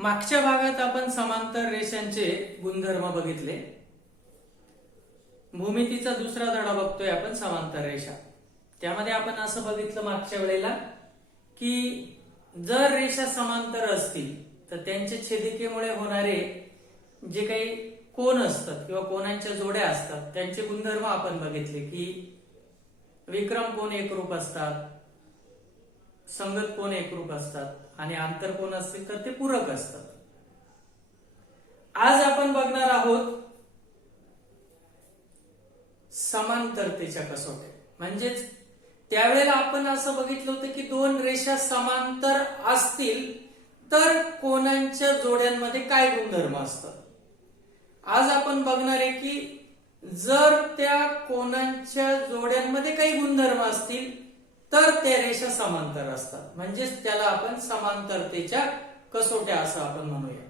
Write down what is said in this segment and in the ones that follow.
मागच्या भागात आपण समांतर रेषांचे गुणधर्म बघितले. भूमितीचा दुसरा धडा बघतोय आपण समांतर रेषा. त्यामध्ये आपण असं बघितलं मागच्या वेळेला की जर रेषा समांतर असतील तर त्यांच्या छेदिकेमुळे होणारे जे काही कोन असतात किंवा कोनांच्या जोड्या असतात त्यांचे गुणधर्म आपण बघितले की विक्रम कोन एकरूप असतात, संगत कोन एकरूप असतात आणि आंतर कोन असतील तर ते पूरक असतात. आज आपण बघणार आहोत समांतरतेच्या कसोट्या. म्हणजेच त्यावेळेला आपण असं बघितलं होतं की दोन रेषा समांतर असतील तर कोनांच्या जोड्यांमध्ये काय गुणधर्म असतात. आज आपण बघणार आहे की जर त्या कोनांच्या जोड्यांमध्ये काही गुणधर्म असतील तर त्या रेषा समांतर असतात. म्हणजेच त्याला आपण समांतरतेच्या कसोट्या असं आपण म्हणूया.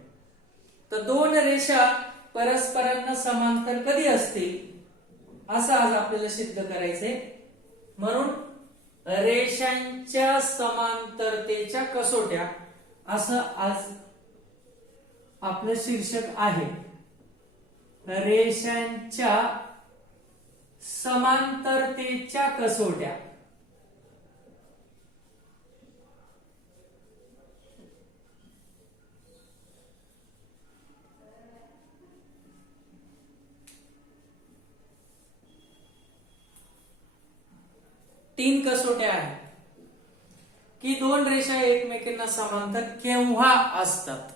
तर दोन रेषा परस्परांना समांतर कधी असतील असं आज आपल्याला सिद्ध करायचंय. म्हणून रेषांच्या समांतरतेच्या कसोट्या असं आज आपलं शीर्षक आहे. रेषांच्या समांतरतेच्या कसोट्या. तीन कसोट्या आहेत की दोन रेषा एकमेकांना समांतर केव्हा असतात.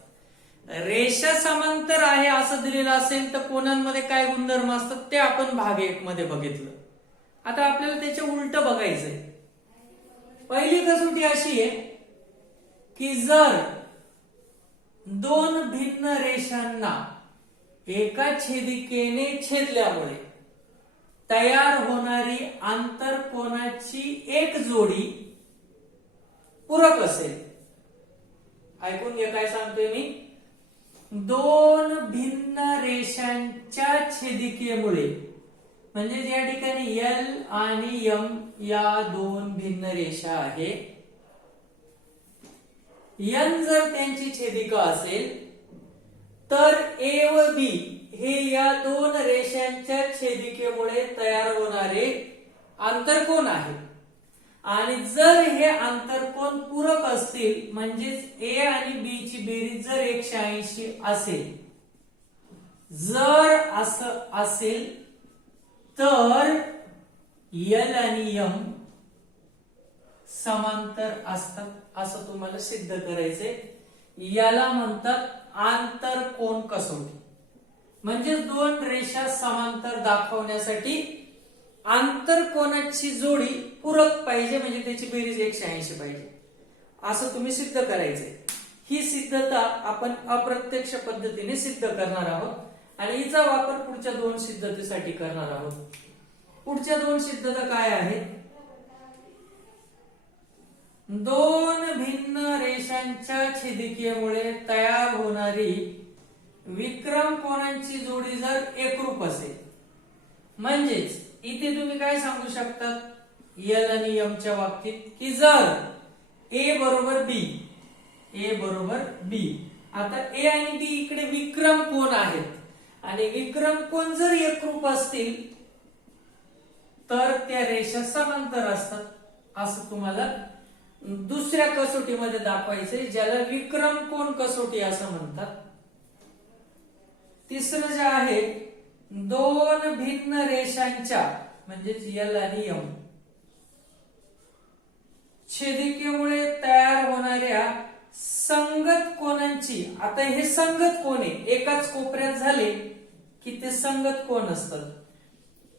रेषा समांतर आहे असं दिलेलं असेल तर कोनांमध्ये काय गुणधर्म असतात ते आपण भाग 1 मध्ये बघितलं. आता आपल्याला त्याच्या उलट बघायचंय. पहिली कसोटी अशी आहे की जर दोन भिन्न रेषांना एका छेदिकेने छेदल्यामुळे तयार होणारी आंतरकोनाची एक जोडी पूरक असेल. ऐकून घ्या काय सांगतोय मी. दोन भिन्न रेषांच्या छेदिकेमुळे म्हणजे या ठिकाणी L आणि M या दोन भिन्न रेषा आहेत. N जर त्यांची छेदिका असेल तर A व B हे या दोन रेषांच्या छेदिकेमुळे तयार होणारे आंतरकोन आहे. आणि जर हे आंतरकोन पूरक असतील म्हणजेच A आणि B ची बेरीज जर 180 असेल, जर असं असेल तर L आणि M समांतर असतात असं तुम्हाला सिद्ध करायचंय. याला म्हणतात आंतरकोन कसोटी. म्हणजे दोन रेषा समांतर दाखवण्यासाठी आंतरकोनाची जोडी पूरक पाहिजे म्हणजे त्याची बेरीज 180 पाहिजे असं तुम्ही सिद्ध करायचंय. ही सिद्धता आपण अप्रत्यक्ष पद्धतीने सिद्ध करणार आहोत आणि हिचा वापर पुढच्या दोन सिद्धतेसाठी करणार आहोत. पुढच्या दोन सिद्धता काय आहेत. दोन भिन्न रेषांच्या छेदिकेमुळे तयार होणारी विक्रम कोनांची जोडी जर एकरूप असेल म्हणजेच इथे तुम्ही काय सांगू शकतात L आणि M च्या बाबतीत की जर A बरोबर B, आता A आणि B इकडे विक्रम कोन आहेत आणि विक्रम कोन जर एकरूप असतील तर त्या रेषा समांतर असतात असं तुम्हाला दुसऱ्या कसोटीमध्ये दाखवायचंय ज्याला विक्रम कोन कसोटी असं म्हणतात. तिसरं जे आहे दोन भिन्न रेषांच्या म्हणजेच L आणि M छेदिकेमुळे तयार होणाऱ्या संगत कोनांची. आता हे संगत कोन आहे, एकाच कोपऱ्यात झाले की ते संगत कोन असतात.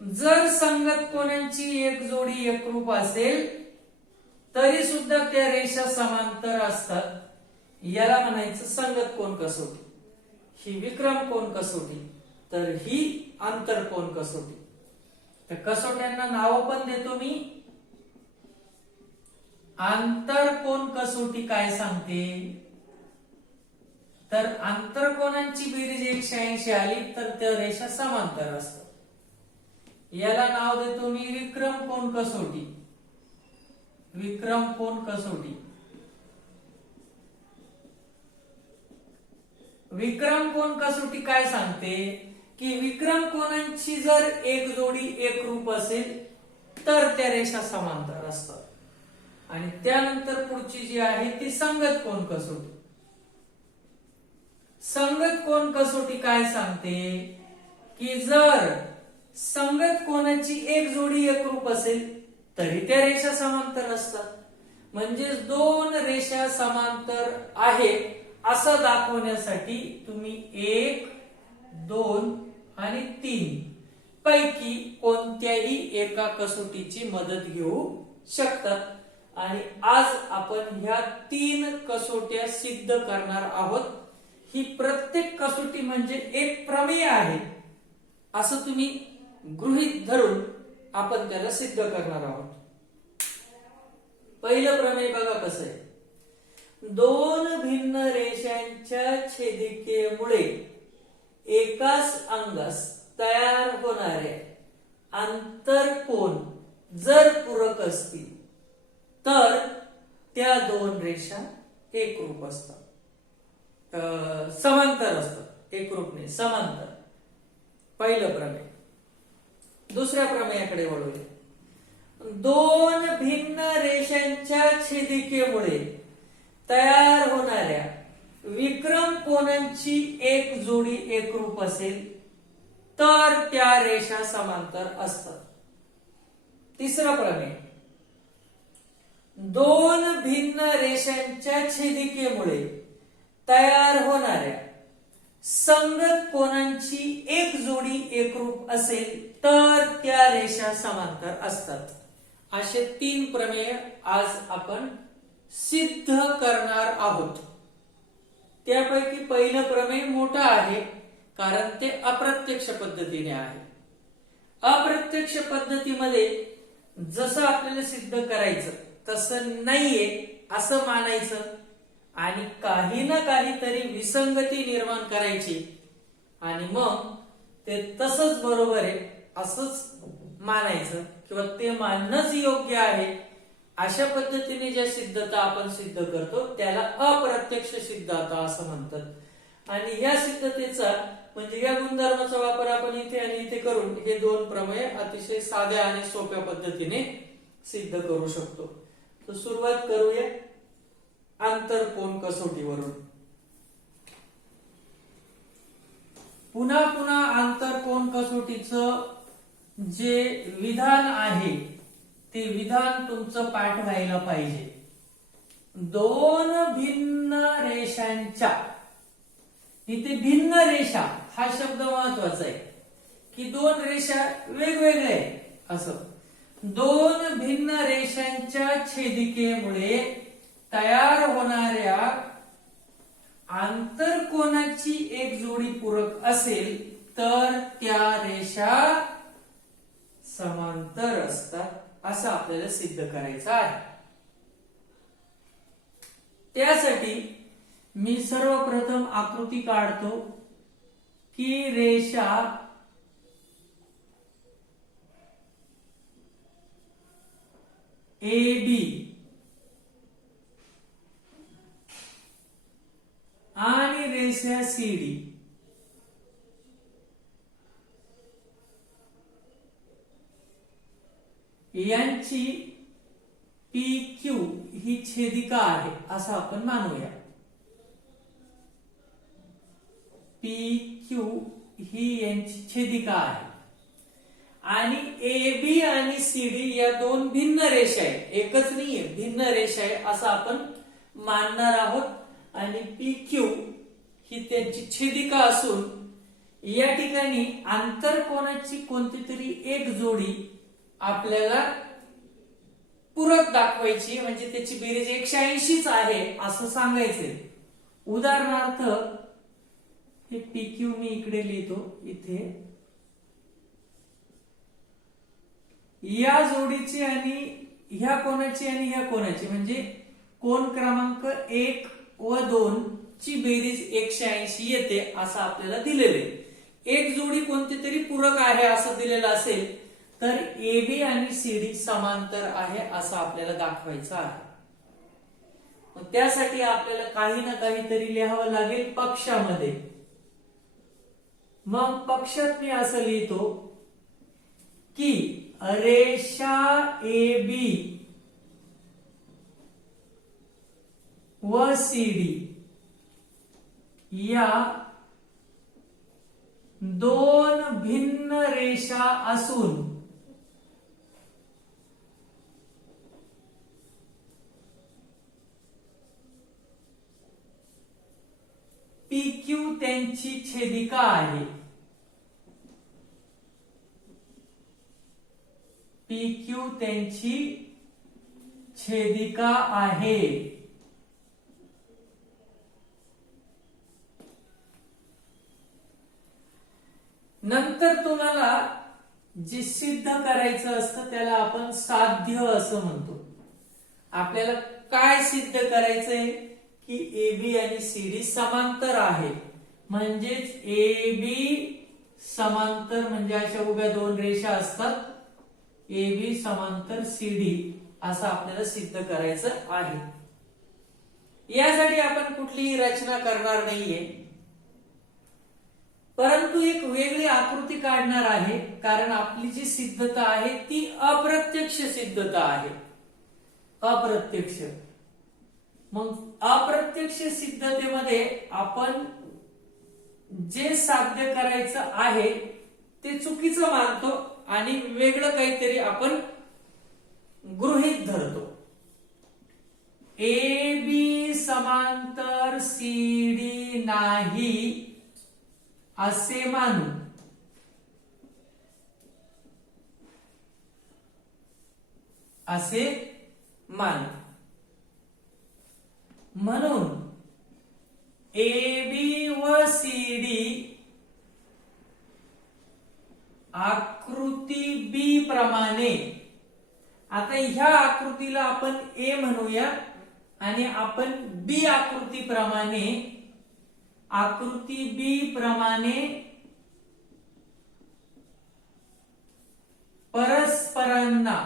जर संगत कोनांची एक जोडी एकरूप असेल तरी सुद्धा त्या रेषा समांतर असतात. याला म्हणायचं संगत कोन कसोटी. ही विक्रम कोन कसोटी तर ही आंतरकोन कसोटी. तर कसोट्यांना नाव पण देतो मी. आंतरकोन कसोटी काय सांगते तर आंतरकोनांची बेरीज 180 आली तर त्या रेषा समांतर असतात. याला नाव देतो मी विक्रम कोन कसोटी. विक्रम कोन कसोटी. विक्रम कोण कसोटी काय सांगते की विक्रम कोणांची जर एक जोडी एकरूप असेल तर त्या रेषा समांतर असतात। आणि त्यानंतर पुढची जी आहे ती संगत कोण कसोटी। संगत कोण कसोटी काय सांगते की जर संगत कोणाची एक जोडी एकरूप असेल तरी त्या रेषा समांतर असतात। म्हणजे दोन रेषा समांतर आहेत असं दाखवण्यासाठी तुम्ही 1, 2 आणि 3 पैकी कोणत्याही एका कसोटीची मदत घेऊ शकतात। आणि आज आपण ह्या 3 कसोट्या सिद्ध करणार आहोत। ही प्रत्येक कसोटी म्हणजे एक प्रमेय आहे असं तुम्ही गृहीत धरून आपण त्याला सिद्ध करणार आहोत। पहिलं प्रमेय बघा कसं आहे। दोन भिन्न रेषांच्या छेदिकेमुळे एकाच अंगास तयार होणारे आंतरकोन जर पूरक असतील तर त्या दोन रेषा एकरूप असतात, समांतर असतात, एकरूप नाही समांतर। पहिलं प्रमेय। दुसऱ्या प्रमेयाकडे वळूया। दोन भिन्न रेषांच्या छेदिकेमुळे तयार होणाऱ्या विक्रम कोनांची एक जोडी एकरूप असेल तर त्या रेषा समांतर असतात। तिसरा प्रमेय। दोन भिन्न रेषांच्या छेदिकेमुळे तयार होणाऱ्या संगत कोनांची एक जोडी एकरूप असेल तर त्या रेषा समांतर असतात। असे 3 प्रमेय आज आपण सिद्ध करणार आहोत। त्यापैकी पहिलं प्रमेय मोठं आहे कारण ते अप्रत्यक्ष पद्धतीने आहे। अप्रत्यक्ष पद्धतीमध्ये जसं आपल्याला सिद्ध करायचं तसं नाहीये असं मानायचं आणि काही ना काहीतरी विसंगती निर्माण करायची आणि मग ते तसंच बरोबर आहे असंच मानायचं किंवा ते मानणंच योग्य आहे। अशा पद्धतीने ज्या सिद्धता आपण सिद्ध करतो त्याला अप्रत्यक्ष सिद्धता असं म्हणतात। आणि या सिद्धतेचा म्हणजे या गुणधर्माचा वापर आपण इथे आणि इथे करून हे 2 प्रमेय अतिशय साध्या आणि सोप्या पद्धतीने सिद्ध करू शकतो। तर सुरुवात करूया आंतरकोन कसोटीवरून। पुन्हा पुन्हा आंतरकोन कसोटीचं जे विधान आहे ते विधान तुमचं पाठ व्हायला पाहिजे। दोन भिन्न रेषांच्या, इथे भिन्न रेषा हा शब्द महत्वाचा आहे की दोन रेषा वेगवेगळ्या आहेत असं। दोन भिन्न रेषांच्या छेदिकेमुळे तयार होणाऱ्या आंतरकोनाची एक जोडी पूरक असेल तर त्या रेषा समांतर असतात असं आपल्याला सिद्ध करायचं आहे। त्यासाठी मी सर्वप्रथम आकृती काढतो की रेषा AB आणि रेषा CD यांची PQ ही छेदिका आहे असं आपण मानूया। PQ ही यांची छेदिका आहे आणि AB आणि CD या 2 भिन्न रेषा आहेत, एकच नाहीये, भिन्न रेषा आहे असं आपण मानणार आहोत। आणि PQ ही त्यांची छेदिका असून या ठिकाणी आंतरकोनाची कोणती तरी एक जोडी आपल्याला पूरक दाखवायची म्हणजे त्याची बेरीज 180च आहे असं सांगायचंय। उदाहरणार्थ हे PQ मी इकडे लिहितो, इथे या जोडीची आणि ह्या कोणाची आणि ह्या कोणाची म्हणजे कोण क्रमांक 1 व 2 ची बेरीज 180 येते असं आपल्याला दिलेले। एक जोडी कोणती तरी पूरक आहे असं दिलेलं असेल तर AB आणि CD समांतर आहे असं आपल्याला दाखवायचं आहे। मग त्यासाठी आपल्याला काही ना काहीतरी लिहावं लागेल पक्षामध्ये. मग पक्षात मी असं लिहितो की रेषा AB व CD या दोन भिन्न रेषा असून PQ त्यांची छेदिका आहे. PQ त्यांची छेदिका आहे. नंतर तुम्हाला जे सिद्ध करायचं असतं त्याला आपण साध्य असं म्हणतो. आपल्याला काय सिद्ध करायचंय की AB आणि CD समांतर आहे. म्हणजेच AB समांतर म्हणजे अशा उभ्या दोन रेषा असतात. AB समांतर CD असं आपल्याला सिद्ध करायचं आहे. यासाठी आपण कुठलीही रचना करणार नाहीये, परंतु एक वेगळी आकृती काढणार आहे. कारण आपली जी सिद्धता आहे ती अप्रत्यक्ष सिद्धता आहे. अप्रत्यक्ष. मग अप्रत्यक्ष सिद्धतेमध्ये आपण जे साध्य करायचं आहे ते चुकीचं मानतो आणि वेगळं काहीतरी आपण गृहीत धरतो. AB समांतर CD नाही असे मानू. म्हणून AB व CD आकृती B प्रमाणे, आता ह्या आकृतीला आपण A म्हणूया आणि आपण B आकृतीप्रमाणे, आकृती B प्रमाणे परस्परांना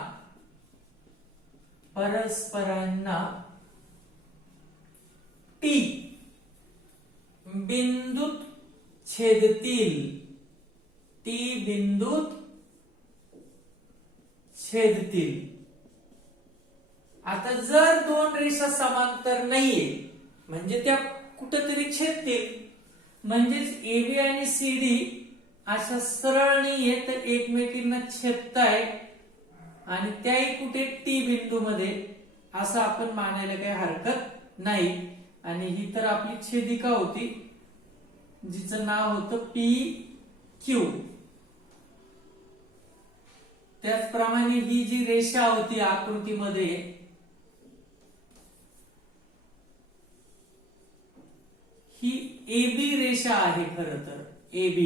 T बिंदूत छेदतील. T बिंदूत छेदतील. आता जर दोन रेषा समांतर नाहीये म्हणजे त्या कुठेतरी छेदतील. म्हणजेच AB आणि CD अशा सरळ नाहीये तर एकमेकींना छेदताय आणि त्याही कुठे T बिंदू मध्ये असं आपण मानायला काही हरकत नाही. आणि ही तर आपली छेदिका होती जिचं नाव होतं PQ. त्याचप्रमाणे ही जी रेषा होती आकृतीमध्ये ही AB रेषा आहे खरं तर, AB.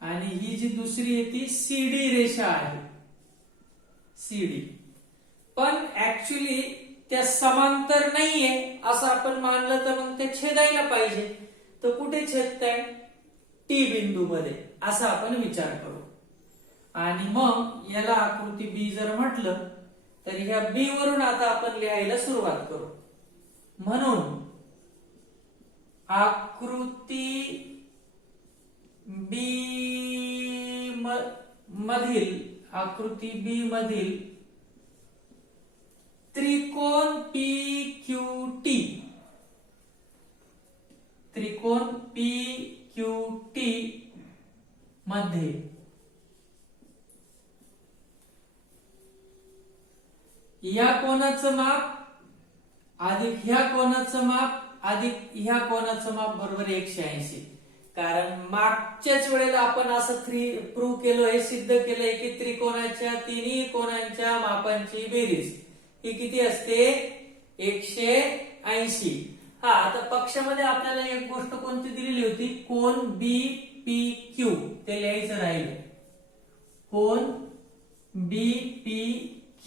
आणि ही जी दुसरी आहे ती CD रेषा आहे, CD. पण ऍक्च्युली त्या समांतर नाहीये असं आपण मानलं तर मग ते छेदायला पाहिजे. तर कुठे छेदताय? T बिंदू मध्ये असा आपण विचार करू. आणि मग याला आकृती B जर म्हटलं तर ह्या B वरून आता आपण लिहायला सुरुवात करू. म्हणून आकृती B मधील त्रिकोण PQT मध्ये या कोणाचं माप अधिक ह्या कोणाचं माप अधिक ह्या कोणाचं माप बरोबर 180. कारण मागच्याच वेळेला आपण असं प्रूव्ह केलं, हे सिद्ध केलंय की त्रिकोणाच्या तिन्ही कोणांच्या मापांची बेरीज ही किती असते? 180. हा, आता पक्षामध्ये आपल्याला एक गोष्ट कोणती दिलेली होती? कोन BPQ. ते लिहायचं राहिलं. कोन BPQ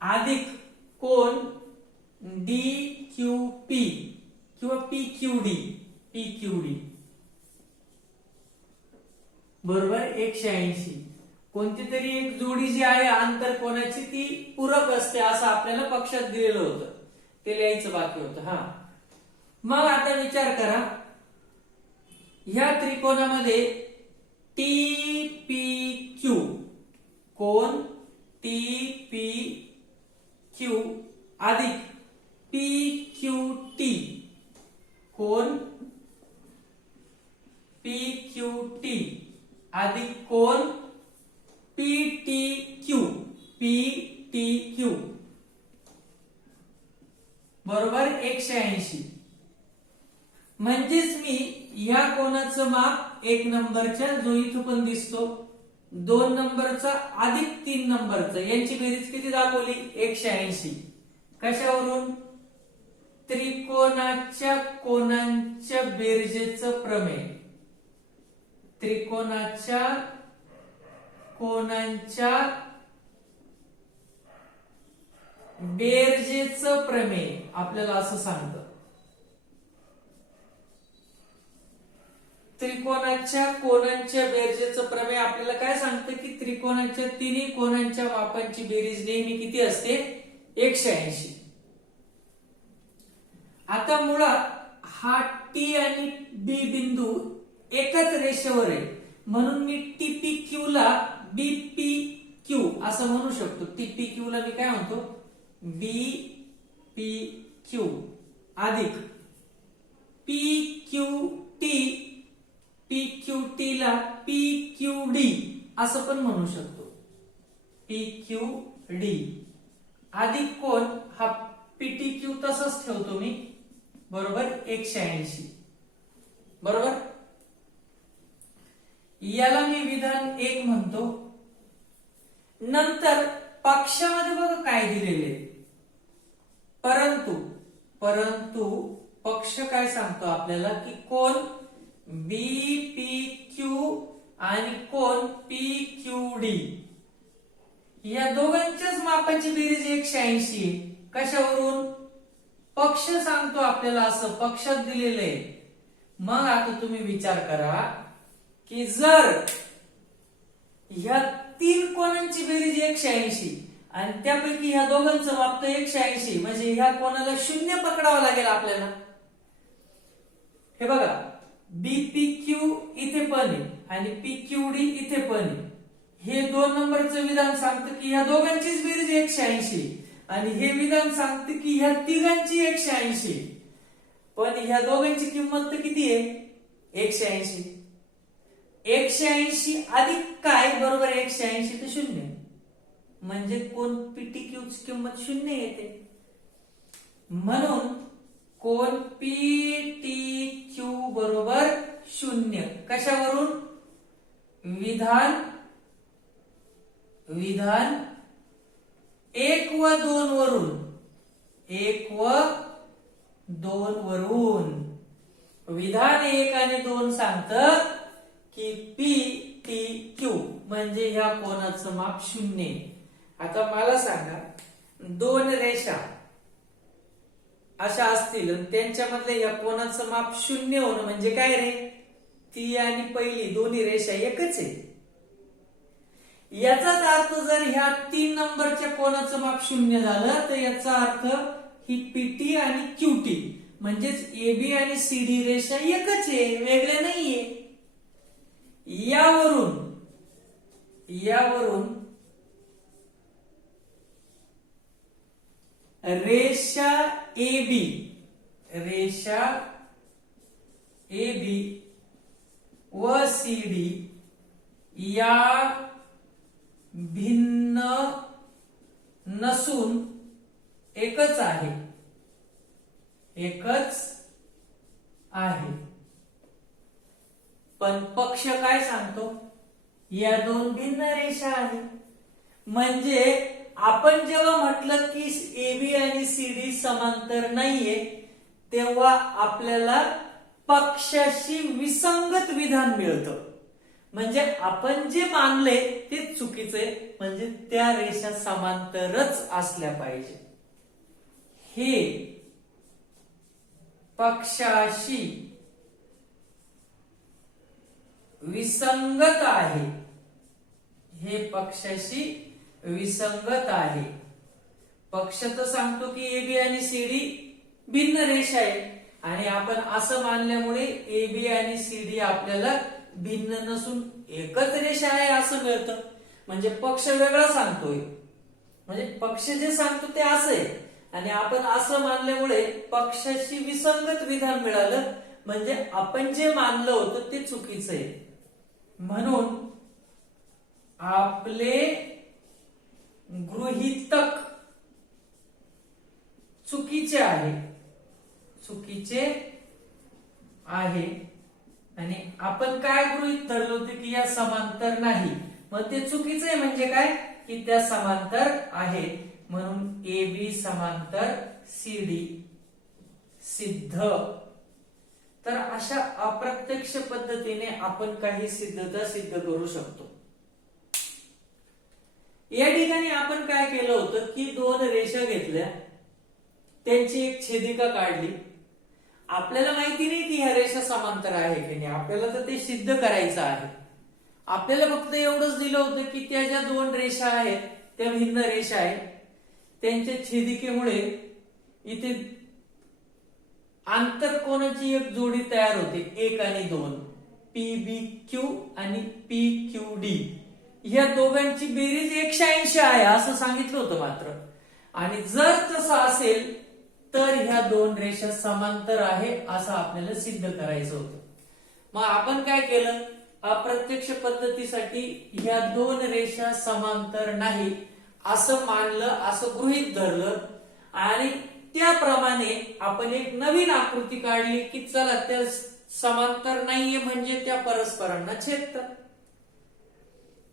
अधिक कोन DQP किंवा PQD बरोबर 180. कोणती तरी एक जोडी जी आहे आंतर कोणाची ती पूरक असते असं आपल्याला पक्षात दिलेलं होतं. ते लिहायचं बाकी होतं. हा, मग आता विचार करा, ह्या त्रिकोणामध्ये TPQ, कोण TPQ अधिक PQT, कोण PQT अधिक कोण PTQ बरोबर 180. म्हणजेच मी या कोणाचं माप 1 नंबरच्या, जो इथं पण दिसतो, 2 नंबरचा अधिक 3 नंबरचा, यांची बेरीज किती दाखवली 180. कशावरून? त्रिकोणाच्या कोनांच्या बेरजेचं प्रमेय. त्रिकोणाच्या कोनांच्या बेरजेचं प्रमेय आपल्याला असं सांगतं. त्रिकोणाच्या कोनांच्या बेरजेचं प्रमेय आपल्याला काय सांगतं की त्रिकोणाच्या तिन्ही कोनांच्या मापांची बेरीज नेहमी किती असते 180. आता मुळात हा टी आणि बी बिंदू एकच रेषेवर आहे, म्हणून मी TPQ ला BPQ असं म्हणू शकतो. TPQ ला मी काय म्हणतो BPQ अधिक PQT ला PQD असं पण म्हणू शकतो. PQD अधिक कोण हा PTQ तसंच ठेवतो मी, बरोबर 180. बरोबर, याला मी विधान 1 म्हणतो. नंतर पक्षामध्ये बघा काय दिलेले, परंतु पक्ष काय सांगतो आपल्याला की कोण BPQ आणि कोण PQD या दोघांच्याच मापाची बेरीज 180 आहे. कशावरून? पक्ष सांगतो आपल्याला, असं पक्षात दिलेलं आहे. मग आता तुम्ही विचार करा की जर ह्या 3 कोणांची बेरीज 180 आणि त्यापैकी ह्या दोघांचं माप 180, म्हणजे ह्या कोणाला 0 पकडावं लागेल आपल्याला. हे बघा, BPQ इथे पण आहे आणि PQD इथे पण आहे. हे 2 नंबरचं विधान सांगतं की ह्या दोघांचीच बेरीज 180 आणि हे विधान सांगतं की ह्या तिघांची 180. पण ह्या दोघांची किंमत तर किती आहे 180. 180 अधिक काय बरोबर 180 तर 0, म्हणजे कोण PTQ ची किंमत 0 येते. म्हणून कोण PTQ बरोबर 0. कशावरून? विधान 1 व 2 वरून. 1 व 2 वरून विधान 1 आणि 2 सांगतं की PTQ म्हणजे ह्या कोणाचं माप 0. आता मला सांगा, 2 रेषा अशा असतील आणि त्यांच्यामधल्या ह्या कोणाचं माप 0 होणं म्हणजे काय रे? ती आणि पहिली दोन्ही रेषा एकच आहे. याचाच अर्थ जर ह्या 3 नंबरच्या कोणाचं माप 0 झालं तर याचा अर्थ ही PT आणि QT म्हणजेच AB आणि CD रेषा एकच आहे, वेगळे नाहीये. यावरून रेषा AB व CD या भिन्न नसून एकच आहे. पण पक्ष काय सांगतो? या 2 भिन्न रेषा आहेत. म्हणजे आपण जेव्हा म्हटलं की AB आणि CD समांतर नाहीये, तेव्हा आपल्याला पक्षाशी विसंगत विधान मिळतं. म्हणजे आपण जे मानले ते चुकीचे, म्हणजे त्या रेषा समांतरच असल्या पाहिजे. हे पक्षाशी विसंगत आहे. पक्ष तर सांगतो की AB आणि CD भिन्न रेषा आहे आणि आपण असं मानल्यामुळे AB आणि CD आपल्याला भिन्न नसून एकच रेषा आहे असं मिळतं. म्हणजे पक्ष वेगळा सांगतोय, म्हणजे पक्ष जे सांगतो ते असं आहे आणि आपण असं मानल्यामुळे पक्षाशी विसंगत विधान मिळालं. म्हणजे आपण जे मानलं होतं ते चुकीचं आहे. म्हणून आपले गृहीतक चुकीचे आहे, चुकीचे आहे. आणि आपण काय गृहीत धरलो होते की या समांतर नाही, मग ते चुकीचे आहे. म्हणजे काय की त्या समांतर आहे. म्हणून AB समांतर CD सिद्ध. तर अशा अप्रत्यक्ष पद्धतीने आपण काही सिद्धता सिद्ध करू शकतो. या ठिकाणी आपण काय केलं होतं की दोन रेषा घेतल्या, त्यांची एक छेदिका काढली. आपल्याला माहिती नाही की ह्या रेषा समांतर आहे की नाही, आपल्याला तर ते सिद्ध करायचं आहे. आपल्याला फक्त एवढंच दिलं होतं की त्या ज्या दोन रेषा आहेत त्या भिन्न रेषा आहेत, त्यांच्या छेदिकेमुळे इथे आंतरकोनाची एक जोडी तयार होते, 1 आणि 2, PBQ आणि PQD. या दोघांची बेरीज 180 आहे असं सांगितलं होतं मात्र. आणि जर तसं असेल तर ह्या दोन रेषा समांतर आहे असं आपल्याला सिद्ध करायचं होतं. मग आपण काय केलं, अप्रत्यक्ष पद्धतीसाठी ह्या दोन रेषा समांतर नाही असं मानलं, असं गृहीत धरलं आणि त्याप्रमाणे आपण एक नवीन आकृती काढली की चला त्या समांतर नाहीये म्हणजे त्या परस्परांना छेदतात.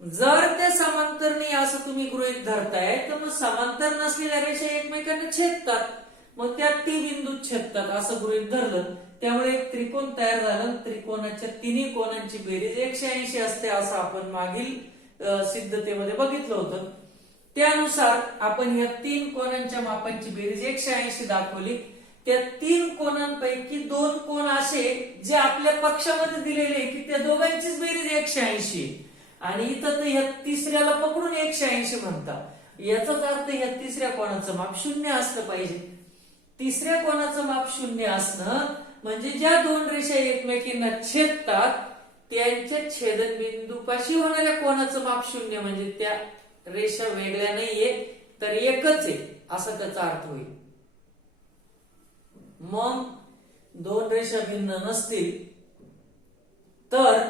जर त्या समांतर नाही असं तुम्ही गृहीत धरताय तर मग समांतर नसलेल्या रेषा एकमेकांना छेदतात, मग त्या टी बिंदूत छेदतात असं गृहीत धरलं. त्यामुळे एक त्रिकोण तयार झाला. त्रिकोणाच्या तिन्ही कोणांची बेरीज 180 असते असं आपण मागील सिद्धतेमध्ये बघितलं होतं. त्यानुसार आपण या तीन कोणांच्या मापांची बेरीज 180 दाखवली. त्या तीन कोणांपैकी दोन कोण असे जे आपल्या पक्षामध्ये दिलेले की त्या दोघांचीच बेरीज 180 आणि इथं तर ह्या तिसऱ्याला पकडून 180 म्हणतात. याचाच अर्थ ह्या तिसऱ्या कोणाचं माप 0 असलं पाहिजे. तिसऱ्या कोणाचं माप 0 असणं म्हणजे ज्या दोन रेषा एकमेकींना छेदतात त्यांच्या छेदनबिंदूपाशी होणाऱ्या कोणाचं माप 0 म्हणजे त्या रेषा वेगळ्या नाहीये तर एकच आहे असा त्याचा अर्थ होईल. मग दोन रेषा भिन्न नसतील तर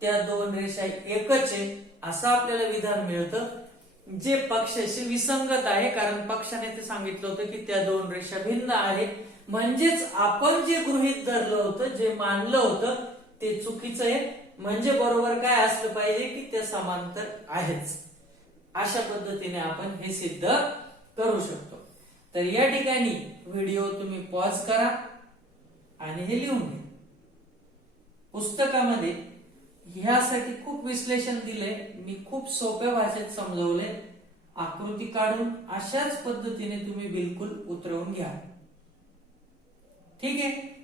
त्या दोन रेषा एकच आहे असं आपल्याला विधान मिळतं, जे पक्षाशी विसंगत आहे. कारण पक्षाने ते सांगितलं होतं की त्या दोन रेषा भिन्न आहेत. म्हणजेच आपण जे गृहीत धरलं होतं, जे मानलं होतं ते चुकीचं आहे. म्हणजे बरोबर काय असलं पाहिजे की त्या समांतर आहेच. अशा पद्धतीने आपण हे सिद्ध करू शकतो. तर या ठिकाणी व्हिडिओ तुम्ही पॉज करा आणि हे लिहून घ्या. पुस्तकामध्ये ह्यासाठी खूप विश्लेषण दिले, मी खूप सोप्या भाषेत समजवले. आकृती काढून अशाच पद्धतीने तुम्ही बिलकुल उतरवून घ्या. ठीक आहे.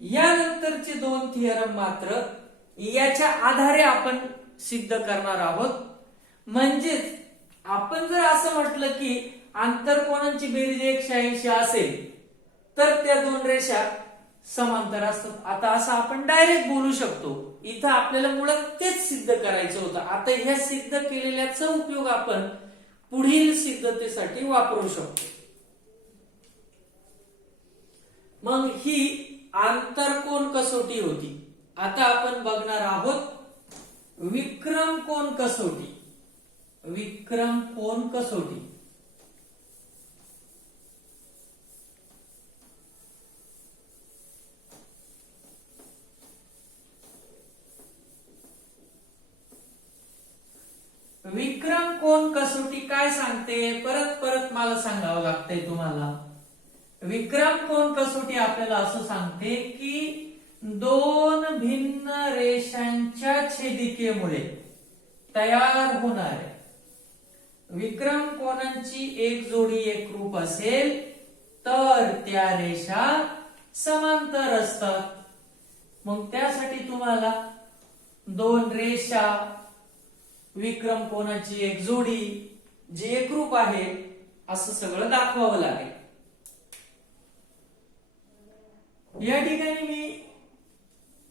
यानंतरचे दोन थिअरम मात्र याच्या आधारे आपण सिद्ध करणार आहोत. म्हणजेच आपण जर असं म्हटलं की आंतरकोनांची बेरीज 180 असेल तर त्या दोन रेषा समांतर असतात. आता असं आपण डायरेक्ट बोलू शकतो. इथं आपल्याला मुळात तेच सिद्ध करायचं होतं. आता ह्या सिद्ध केलेल्याचा उपयोग आपण पुढील सिद्धतेसाठी वापरू शकतो. मग ही आंतरकोन कसोटी होती. आता आपण बघणार आहोत विक्रम कोन कसोटी. विक्रम कोन कसोटी विक्रम कोन कसोटी काय सांगते, परत परत मला सांगावं लागतंय तुम्हाला. विक्रम कोन कसोटी आपल्याला असं सांगते की दोन भिन्न रेषांच्या छेदिकेमुळे तयार होणाऱ्या विक्रम कोनांची एक जोडी एकरूप असेल तर त्या रेषा समांतर असतात. मग त्यासाठी तुम्हाला दोन रेषा विक्रम कोनाची एक जोडी जी एकरूप आहे असं सगळं दाखवावं लागेल. या ठिकाणी मी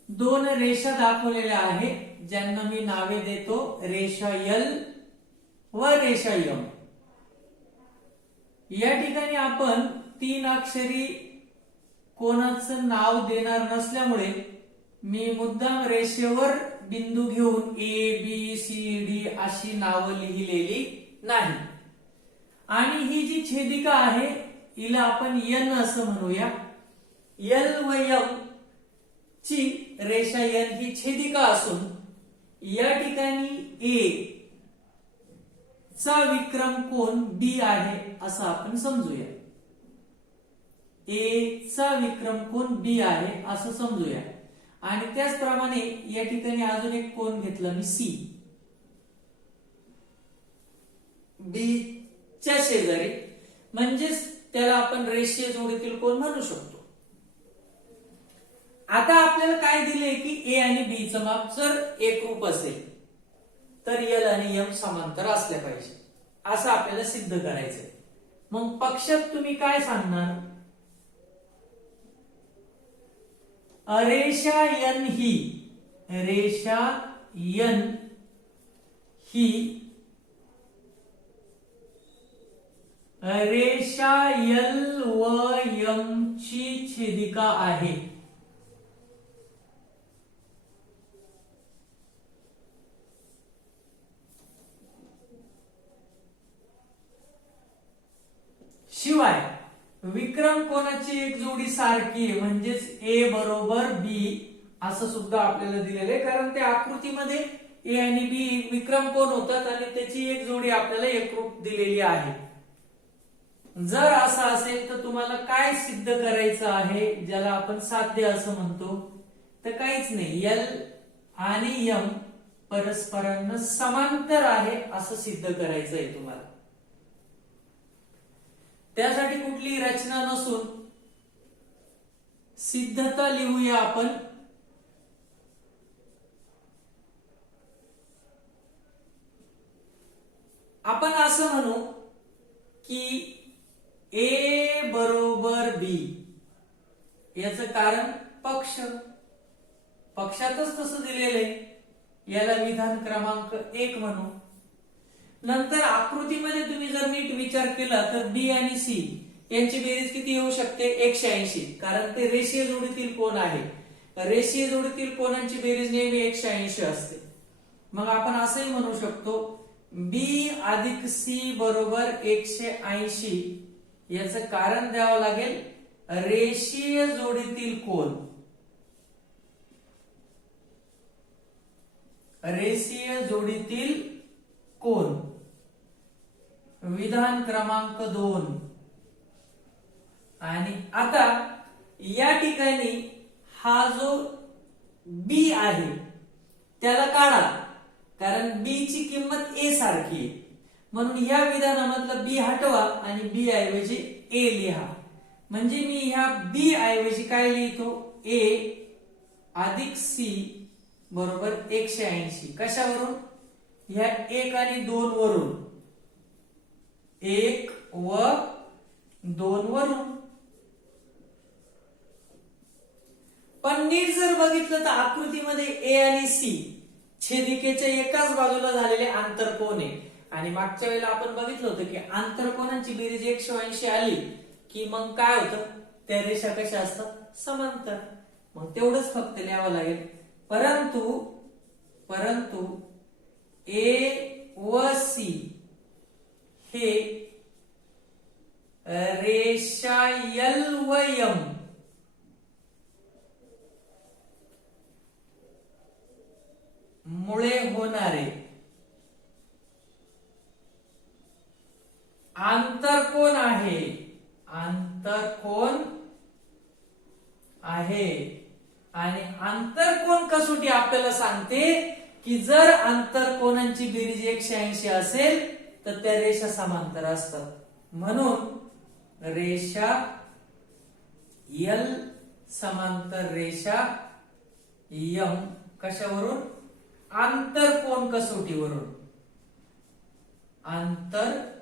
दोन रेषा दाखवलेल्या आहेत ज्यांना मी नावे देतो रेषा एल व रेषा एम. या ठिकाणी आपण 3 अक्षरी कोणाचं नाव देणार नसल्यामुळे मी मुद्दाम रेषेवर बिंदू घेऊन ए बी सी डी अशी नावं लिहिलेली नाही. आणि ही जी छेदिका आहे हिला आपण एन असं म्हणूया. एल व एम ची रेषा एन ही छेदिका असून या ठिकाणी ए चा विक्रम कोन बी आहे असं आपण समजूया. ए चा विक्रम कोन बी आहे असं समजूया. आणि त्याचप्रमाणे या ठिकाणी अजून एक कोन घेतला मी सी, बी च्या शेजारी, म्हणजेच त्याला आपण रेषीय जोडीतील कोन म्हणू शकतो. आता आपल्याला काय दिले की ए आणि बी चं माप जर एकरूप असेल तर एल आणि एम समांतर असल्या पाहिजे असं आपल्याला सिद्ध करायचंय. मग पक्षात तुम्ही काय सांगणार? रेषा एन ही रेषा एन ही रेषा एल व एम ची छेदिका आहे. शिवाय विक्रम कोनाची एक जोडी सारखी आहे, म्हणजेच ए बरोबर बी असं सुद्धा आपल्याला दिलेलं आहे. कारण त्या आकृतीमध्ये ए आणि बी विक्रम कोन होतात आणि त्याची एक जोडी आपल्याला एकरूप दिलेली आहे. जर असं असेल तर तुम्हाला काय सिद्ध करायचं आहे ज्याला आपण साध्य असं म्हणतो? तर काहीच नाही, एल आणि एम परस्परांना समांतर आहे असं सिद्ध करायचं आहे तुम्हाला. त्यासाठी कुठली रचना नसून सिद्धता लिहूया आपण. आपण असं म्हणू की ए बरोबर बी याचं कारण पक्षातच तसं दिलेलं आहे, याला विधान क्रमांक 1 म्हणू. नंतर आकृतीमध्ये तुम्ही जर नीट विचार केला तर बी आणि सी यांची बेरीज किती येऊ शकते? 180, कारण ते रेषीय जोडीतील कोन आहे. रेषीय जोडीतील कोनांची बेरीज नेहमी 180 असते. मग आपण असंही म्हणू शकतो बी अधिक सी बरोबर 180. याचं कारण द्यावं लागेल रेषीय जोडीतील कोन. रेषीय जोडीतील कोन विधान क्रमांक 2. आणि आता या ठिकाणी हा जो बी आहे त्याला काढा, कारण बी ची किंमत ए सारखी आहे. म्हणून या विधानामधलं बी हटवा आणि बी ऐवजी ए लिहा. म्हणजे मी ह्या बी ऐवजी काय लिहितो? ए अधिक सी बरोबर 180. कशावरून? ह्या 1 आणि 2 वरून. 1 व 2 वरून. पण नीट जर बघितलं तर आकृतीमध्ये ए आणि सी छेदिकेच्या एकाच बाजूला झालेले आंतरकोन आहे. आणि मागच्या वेळेला आपण बघितलं होतं की आंतरकोनांची बेरीज 180 आली की मग काय होतं? त्या रेषा कशा असतात? समांतर. मग तेवढंच फक्त लिहावं लागेल. परंतु ए व सी हे रेषा एल व एम मुळे होणारे आंतरकोन आहे. आणि आंतरकोन कसोटी आपल्याला सांगते की जर आंतरकोनांची बेरीज 180 असेल तर त्या रेषा समांतर असतात. म्हणून रेषा एल समांतर रेषा एम कशावरून? आंतरकोन कसोटीवरून. आंतरकोन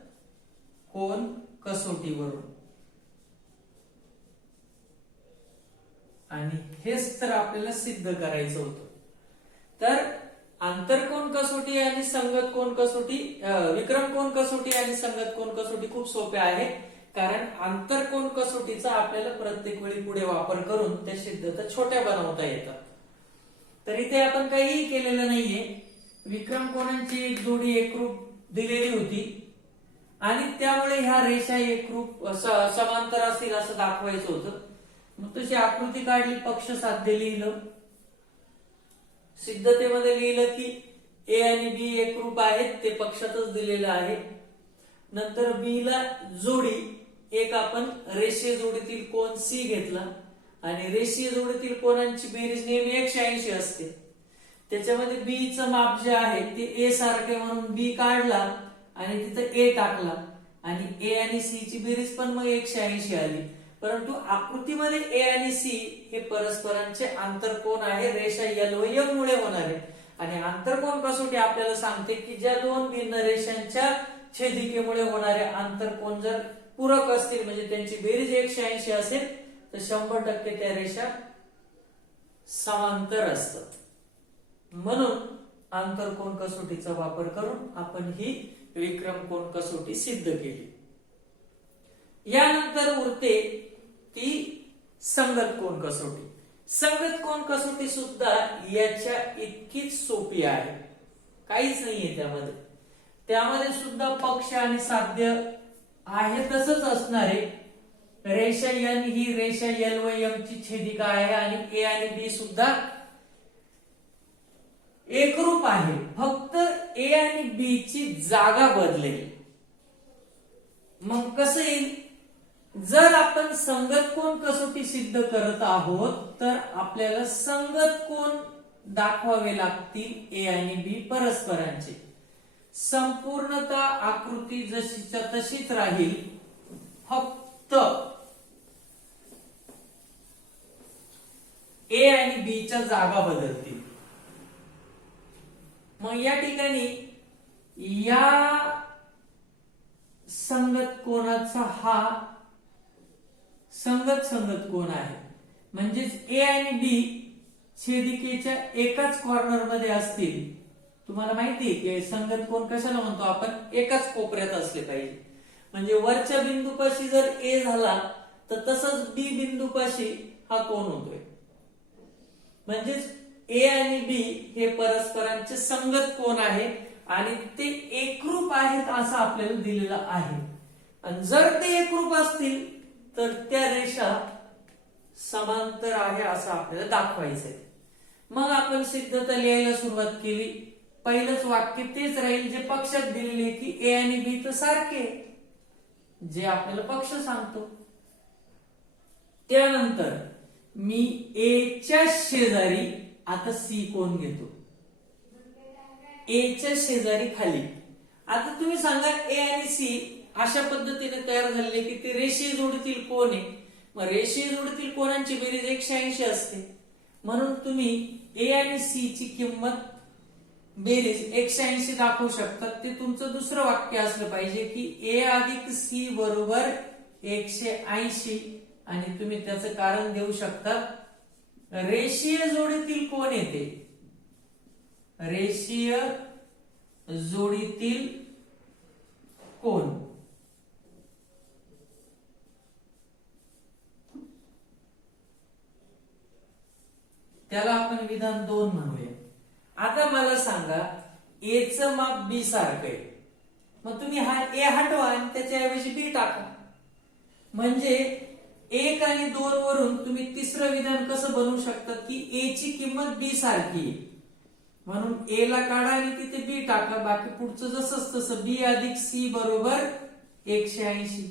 कसोटीवरून. आणि हेच तर आपल्याला सिद्ध करायचं होतं. तर आंतरकोन कसोटी आणि संगत कोन कसोटी, विक्रम कोन कसोटी आणि संगत कोन कसोटी खूप सोप्या आहे, कारण आंतरकोन कसोटीचा आपल्याला प्रत्येक वेळी पुढे वापर करून त्या सिद्धता छोट्या बनवता येतात. तर इथे आपण काहीही केलेलं नाहीये. विक्रम कोनांची एक जोडी एकरूप दिलेली होती आणि त्यामुळे ह्या रेषा एकरूप समांतर असतील असं दाखवायचं होतं. मग तशी आकृती काढली, पक्ष साध्य लिहिलं, सिद्धतेमध्ये लिहिलं की ए आणि बी एकरूप आहेत, ते पक्षातच दिलेलं आहे. नंतर बी ला जोडी, एक आपण रेषीय जोडीतील कोन सी घेतला आणि रेषीय जोडीतील कोनांची बेरीज नेहमी 180 असते. त्याच्यामध्ये बी चं माप जे आहे ते ए सारखे म्हणून बी काढला आणि तिथं ए टाकला आणि ए आणि सी ची बेरीज पण मग 180 आली. परंतु आकृतीमध्ये ए आणि सी हे परस्परांचे आंतरकोन आहे, रेषा एल व एम मुळे होणार आहे. आणि आंतरकोन कसोटी आपल्याला सांगते की ज्या दोन भिन्न रेषांच्या छेदिकेमुळे होणारे आंतरकोन जर पूरक असतील, म्हणजे त्यांची बेरीज 180 असेल, तर 100% त्या रेषा समांतर असतात. म्हणून आंतरकोन कसोटीचा वापर करून आपण ही विक्रम कोन कसोटी सिद्ध केली. यानंतर उरते ती संगत कोन कसोटी. संगत कोन कसोटी सुद्धा याच्या इतकीच सोपी आहे, काहीच नाहीये त्यामध्ये. त्यामध्ये सुद्धा पक्ष आणि साध्य आहे तसंच असणारे. रेषा एन ही रेषा एल व एम ची छेदिका आहे आणि ए आणि बी सुद्धा एकरूप आहे, फक्त ए आणि बी ची जागा बदलेल. मग कसं येईल? जर आपण संगत कोन कसोटी सिद्ध करत आहोत तर आपल्याला संगत कोन दाखवावे लागतील ए आणि बी परस्परांचे. संपूर्णतः आकृती जशीच्या तशीच राहील, फक्त ए आणि बी च्या जागा बदलतील. मग या ठिकाणी या संगत कोनाचा हा संगत कोन आहे, म्हणजेच ए आणि बी छेदिकेच्या एकाच कॉर्नर मध्ये असतील. तुम्हाला माहिती आहे की संगत कोन कशाला म्हणतो आपण? एकाच कोपऱ्यात असले पाहिजे. म्हणजे वरच्या बिंदूपाशी जर ए झाला तर तसंच बी बिंदूपाशी हा कोन होतोय. म्हणजेच ए आणि बी हे परस्परांचे संगत कोन आहे आणि ते एकरूप आहेत असं आपल्याला दिलेलं आहे. आणि जर ते एकरूप असतील तर त्या रेषा समांतर आहे असं आपल्याला दाखवायचंय. मग आपण सिद्धता लिहायला सुरुवात केली. पहिलंच वाक्य तेच राहील जे पक्षात दिलेले की ए आणि बी तर सारखे, जे आपल्याला पक्ष सांगतो. त्यानंतर मी ए च्या शेजारी आता सी कोन घेतो, ए च्या शेजारी खाली. आता तुम्ही सांगा ए आणि सी अशा पद्धतीने तयार झाले की ते रेषीय जोडीतील कोन आहे. मग रेषीय जोडीतील कोनांची बेरीज 180 असते, म्हणून तुम्ही ए आणि सी ची किंमत बेरीज 180 दाखवू शकतात. ते तुमचं दुसरं वाक्य असलं पाहिजे की ए अधिक सी बरोबर 180. आणि तुम्ही त्याचं कारण देऊ शकता, रेषीय जोडीतील कोन येते, रेषीय जोडीतील कोन. त्याला आपण विधान 2 म्हणूया. आता मला सांगा ए चं माप बी सारखं आहे, मग तुम्ही हा ए हटवा आणि त्याच्याऐवजी बी टाका. म्हणजे 1 आणि 2 वरून तुम्ही तिसरं विधान कसं बनवू शकतात की ए ची किंमत बी सारखी आहे, म्हणून ए ला काढा आणि तिथे बी टाका. बाकी पुढचं जसंच तसं बी अधिक सी बरोबर 180.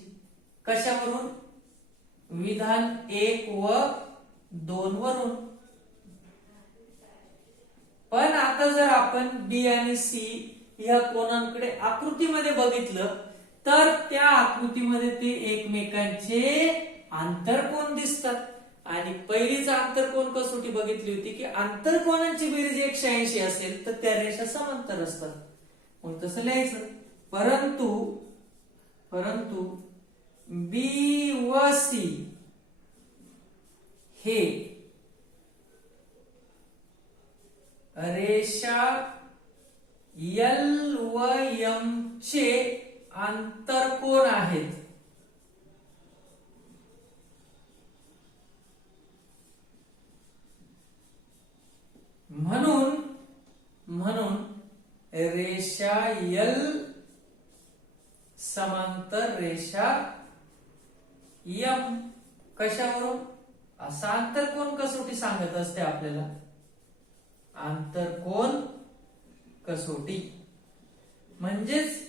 कशावरून? विधान 1 व 2 वरून. पण आता जर आपण बी आणि सी या कोनांकडे आकृतीमध्ये बघितलं तर त्या आकृतीमध्ये ते एकमेकांचे आंतरकोन दिसतात. आणि पहिलीच आंतरकोन कसोटी बघितली होती की आंतरकोनांची बेरीज 180 असेल तर त्या रेषा समांतर असतात. मग तसं लिहायचं. परंतु बी व सी हे रेषा एल व एम चे आंतरकोन आहेत. म्हणून रेषा एल समांतर रेषा एम कशावरून? असा आंतरकोन कसोटी सांगत असते आपल्याला. आंतरकोन कसोटी म्हणजेच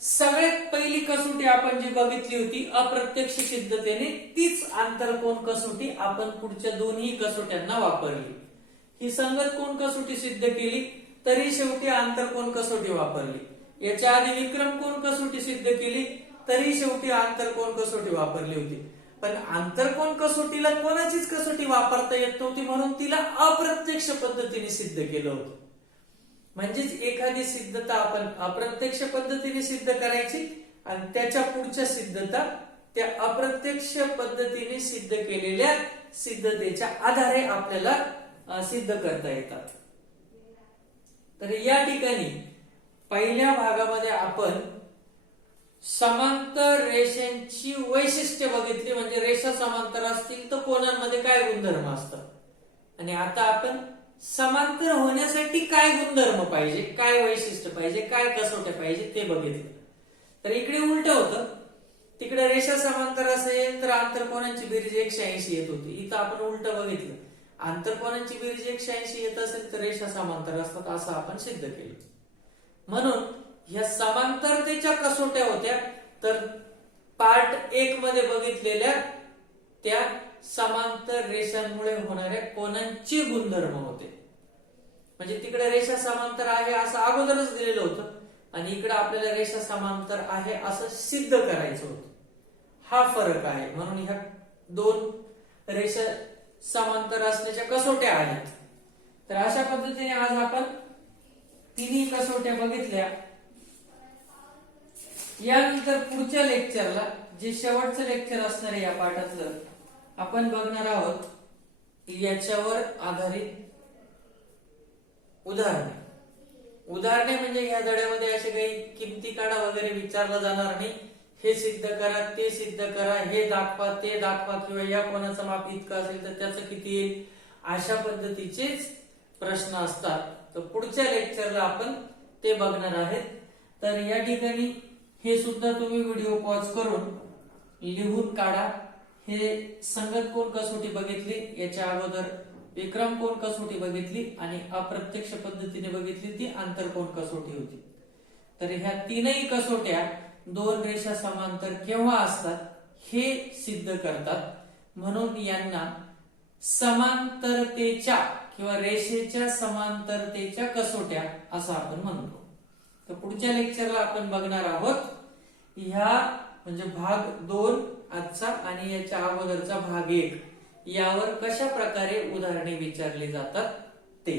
सगळ्यात पहिली कसोटी आपण जी बघितली होती अप्रत्यक्ष सिद्धतेने, तीच आंतरकोन कसोटी आपण पुढच्या दोन्ही कसोट्यांना वापरली. ही संगत कोण कसोटी सिद्ध केली तरी शेवटी आंतरकोन कसोटी वापरली. याच्या आधी विक्रम कोण कसोटी सिद्ध केली तरी शेवटी आंतरकोन कसोटी वापरली होती. पण आंतरकोन कसोटीला कोणाचीच कसोटी वापरता येत नव्हती म्हणून तिला अप्रत्यक्ष पद्धतीने सिद्ध केलं होतं. म्हणजेच एखादी सिद्धता आपण अप्रत्यक्ष पद्धतीने सिद्ध करायची आणि त्याच्या पुढच्या सिद्धता त्या अप्रत्यक्ष पद्धतीने सिद्ध केलेल्या सिद्धतेच्या आधारे आपल्याला सिद्ध करता येतात. तर या ठिकाणी पहिल्या भागामध्ये आपण समांतर रेषांची वैशिष्ट्ये बघितली, म्हणजे रेषा समांतर असतील तर कोनांमध्ये काय गुणधर्म असतात. आणि आता आपण समांतर होण्यासाठी काय गुणधर्म पाहिजे, काय वैशिष्ट्य पाहिजे, काय कसोट्या पाहिजे ते बघितलं. तर इकडे उलट होतं. तिकडे रेषा समांतर असेल तर आंतरकोनांची बेरीज 180 येत होती. इथं आपण उलट बघितलं. आंतरकोनांची बेरीज 180 येत असेल तर रेषा समांतर असतात असं आपण सिद्ध केलं. म्हणून ह्या समांतरतेच्या कसोट्या होत्या. तर पार्ट 1 मध्ये बघितलेल्या त्या समांतर रेषांमुळे होणाऱ्या कोनांचे गुणधर्म होते. म्हणजे तिकडे रेषा समांतर आहे असं अगोदरच दिलेलं होतं आणि इकडे आपल्याला रेषा समांतर आहे असं सिद्ध करायचं होतं. हा फरक आहे. म्हणून ह्या दोन रेषा समांतर असण्याच्या कसोट्या आहेत. तर अशा पद्धतीने आज आपण तिन्ही कसोट्या बघितल्या. यानंतर पुढच्या लेक्चरला, जे शेवटचं लेक्चर असणार आहे या पाठातलं, आपण बघणार आहोत याच्यावर आधारित उदाहरणे. म्हणजे या धड्यामध्ये असे काही किमती काढा वगैरे विचारलं जाणार नाही. हे सिद्ध करा, ते सिद्ध करा, हे दाखवा, ते दाखवा, किंवा या कोणाचं माप इतकं असेल तर त्याचं किती येईल, अशा पद्धतीचेच प्रश्न असतात. तर पुढच्या लेक्चरला आपण ते बघणार आहेत. तर या ठिकाणी हे सुद्धा तुम्ही व्हिडिओ पॉज करून लिहून काढा. हे संगत कोण कसोटी बघितली, याच्या अगोदर विक्रम कोण कसोटी बघितली आणि अप्रत्यक्ष पद्धतीने बघितली ती आंतरकोन कसोटी होती. तर ह्या तीनही कसोट्या दोन रेषा समांतर केव्हा असतात हे सिद्ध करतात. म्हणून यांना समांतरतेच्या किंवा रेषेच्या समांतरतेच्या कसोट्या असं आपण म्हणतो. तर पुढच्या लेक्चरला आपण बघणार आहोत ह्या म्हणजे भाग 2 आजचा आणि याच्या अगोदरचा भाग 1 यावर कशा प्रकारे उदाहरणे विचारली जातात ते.